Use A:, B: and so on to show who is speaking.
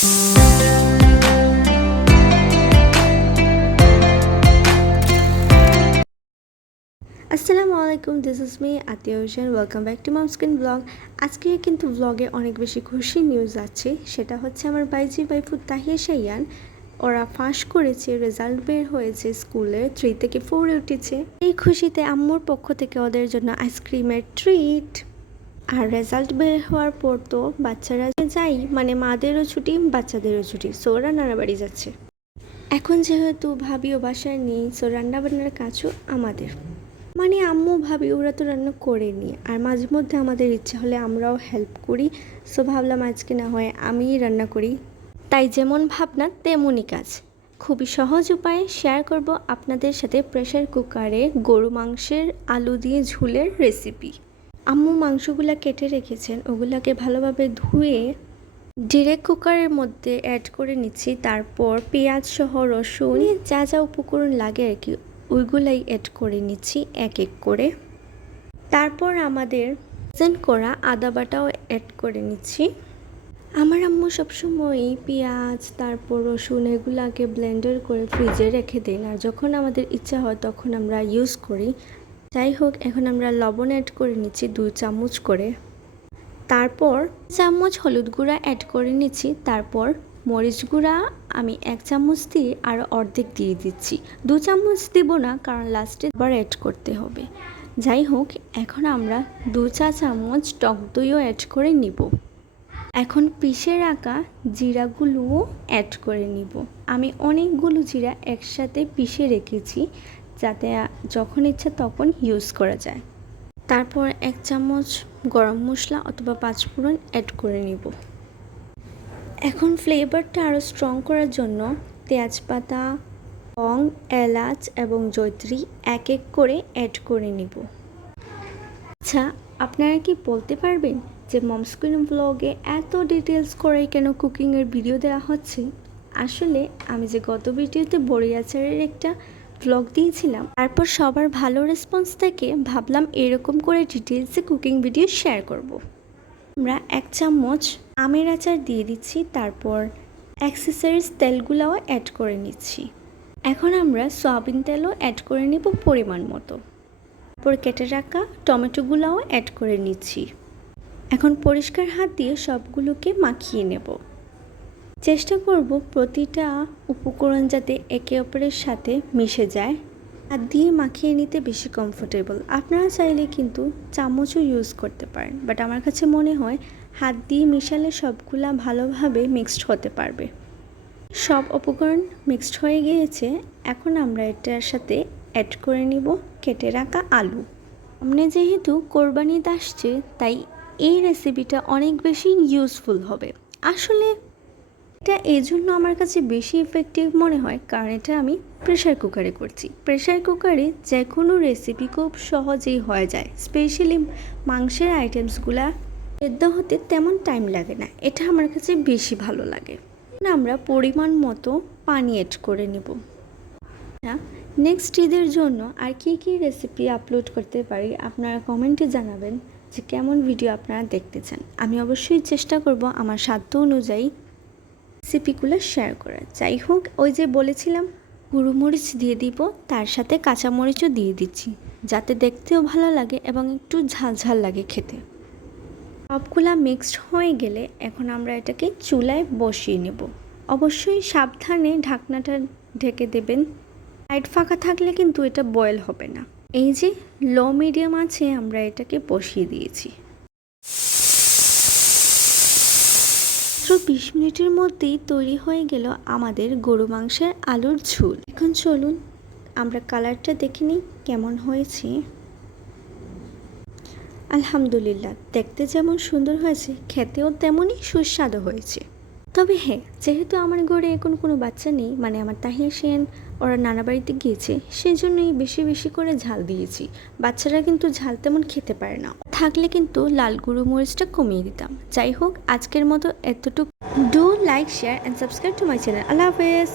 A: আসসালামু আলাইকুম this is me Atiya Hossain welcome back to mom screen blog আজকে কিন্তু ব্লগে অনেক বেশি খুশি নিউজ আছে, সেটা হচ্ছে আমার বাইজি বাইফু তাহিয়া সাইয়ান। ওরা ফাঁস করেছে রেজাল্ট বের হয়েছে স্কুলে থ্রি থেকে ফোরে উঠেছে। এই খুশিতে আম্মুর পক্ষ থেকে ওদের জন্য আইসক্রিমের ট্রিট আর রেজাল্ট বের হওয়ার পর তো বাচ্চারা যাই মানে মাদেরও ছুটি, বাচ্চাদেরও ছুটি। সো ওরা নানা বাড়ি যাচ্ছে। এখন যেহেতু ভাবিও বাসায় নেই সো রান্নাবান্নার কাজও আমাদের। মানে আম্মু, ভাবি, ওরা তো রান্না করেনি আর মাঝে মধ্যে আমাদের ইচ্ছে হলে আমরাও হেল্প করি। সো ভাবলাম আজকে না হয় আমিই রান্না করি। তাই যেমন ভাবনা, তেমনই কাজ। খুবই সহজ উপায়ে শেয়ার করব আপনাদের সাথে প্রেশার কুকারে গরু মাংসের আলু দিয়ে ঝুলের রেসিপি আম্মু মাংসগুলা কেটে রেখেছেন ওগুলাকে ভালোভাবে ধুয়ে ডিরেক্ট কুকারের মধ্যে অ্যাড করে নিচ্ছি। তারপর পেঁয়াজ সহ রসুন যা যা উপকরণ লাগে আর কি ওইগুলাই অ্যাড করে নিচ্ছি এক এক করে। তারপর আমাদের প্রেজেন্ট করা আদা বাটাও অ্যাড করে নিচ্ছি। আমার আম্মু সবসময় পেঁয়াজ তারপর রসুন এগুলাকে ব্লেন্ডার করে ফ্রিজে রেখে দিন। আর যখন আমাদের ইচ্ছা হয় তখন আমরা ইউজ করি। যাই হোক, এখন আমরা লবণ অ্যাড করে নিচ্ছি দুই চামচ করে। তারপর চামচ হলুদ গুঁড়া অ্যাড করে নিচ্ছি। তারপর মরিচ গুঁড়া আমি এক চামচ দিয়ে আরও অর্ধেক দিয়ে দিচ্ছি। দু চামচ দিব না, কারণ লাস্টে আবার অ্যাড করতে হবে। যাই হোক, এখন আমরা দু চা চামচ টক দইও অ্যাড করে নিব। এখন পিষে রাখা জিরাগুলোও অ্যাড করে নিব। আমি অনেকগুলো জিরা একসাথে পিষে রেখেছি। যাতে যখন ইচ্ছা তখন ইউজ করা যায়। তারপর এক চামচ গরম মশলা অথবা পাঁচফোড়ন অ্যাড করে নিব। এখন ফ্লেভারটা আরও স্ট্রং করার জন্য তেজপাতা, লং, এলাচ এবং জৈত্রী এক এক করে অ্যাড করে নিব। আচ্ছা আপনারা কি বলতে পারবেন যে মমস্ক্রিন ব্লগে এত ডিটেলস করে কেন কুকিংয়ের ভিডিও দেওয়া হচ্ছে? আসলে আমি যে গত ভিডিওতে বড়ি আচারের একটা ব্লগ দিয়েছিলাম। তারপর সবার ভালো রেসপন্স থেকে ভাবলাম এরকম করে ডিটেলসে কুকিং ভিডিও শেয়ার করব। আমরা এক চামচ আমের আচার দিয়ে দিচ্ছি, তারপর অ্যাক্সেসরিজ তেলগুলোও অ্যাড করে নিচ্ছি। এখন আমরা সয়াবিন তেলও অ্যাড করে নেব পরিমাণ মতো। তারপর কেটে রাখা টমেটোগুলোও অ্যাড করে নিচ্ছি। এখন পরিষ্কার হাত দিয়ে সবগুলোকে মাখিয়ে নেব। চেষ্টা করব প্রতিটা উপকরণ যাতে একে অপরের সাথে মিশে যায় হাত দিয়ে মাখিয়ে নিতে বেশি কমফোর্টেবল আপনারা চাইলে কিন্তু চামচও ইউজ করতে পারেন বাট আমার কাছে মনে হয় হাত দিয়ে মিশালে সবগুলা ভালোভাবে মিক্সড হতে পারবে। সব উপকরণ মিক্সড হয়ে গিয়েছে, এখন আমরা এটার সাথে অ্যাড করে নিব কেটে রাখা আলু। সামনে যেহেতু কোরবানিদ আসছে, তাই এই রেসিপিটা অনেক বেশি ইউজফুল হবে। আসলে এটা এই জন্য আমার কাছে বেশি ইফেক্টিভ মনে হয়, কারণ এটা আমি প্রেশার কুকারে করছি। প্রেশার কুকারে যে কোনো রেসিপি খুব সহজেই হয়ে যায়। স্পেশালি মাংসের আইটেমসগুলা সেদ্ধ হতে তেমন টাইম লাগে না। এটা আমার কাছে বেশি ভালো লাগে। আমরা পরিমাণ মতো পানি অ্যাড করে নেব। নেক্সট ঈদের জন্য আর কি কি রেসিপি আপলোড করতে পারি আপনারা কমেন্টে জানাবেন যে কেমন ভিডিও আপনারা দেখতে চান আমি অবশ্যই চেষ্টা করব আমার সাধ্য অনুযায়ী রেসিপিগুলো শেয়ার করার যাই হোক, ওই যে বলেছিলাম, গুঁড়োমরিচ দিয়ে দিব, তার সাথে কাঁচামরিচও দিয়ে দিচ্ছি, যাতে দেখতেও ভালো লাগে এবং একটু ঝাল ঝাল লাগে খেতে। সবগুলা মিক্সড হয়ে গেলে এখন আমরা এটাকে চুলায় বসিয়ে নেব। অবশ্যই সাবধানে ঢাকনাটা ঢেকে দেবেন। সাইড ফাঁকা থাকলে কিন্তু এটা বয়েল হবে না। এই যে লো মিডিয়াম আছে, আমরা এটাকে বসিয়ে দিয়েছি। মাত্র বিশ মিনিটের মধ্যেই তৈরি হয়ে গেল আমাদের গরু মাংসের আলুর ঝুল। এখন চলুন আমরা কালারটা দেখে নিই কেমন হয়েছে। আলহামদুলিল্লাহ, দেখতে যেমন সুন্দর হয়েছে, খেতেও তেমনই সুস্বাদু হয়েছে। তবে হ্যাঁ যেহেতু আমার ঘরে এখন কোনো বাচ্চা নেই মানে আমার তাহিয়া সেন, ওরা নানা বাড়িতে গিয়েছে সেই জন্যই বেশি বেশি করে ঝাল দিয়েছি। বাচ্চারা কিন্তু ঝাল তেমন খেতে পারে না। থাকলে কিন্তু লাল গুঁড়ো মরিচটা কমিয়ে দিতাম। যাই হোক, আজকের মতো এতটুকু। Do like share and subscribe to my channel আল্লাহ হাফেজ।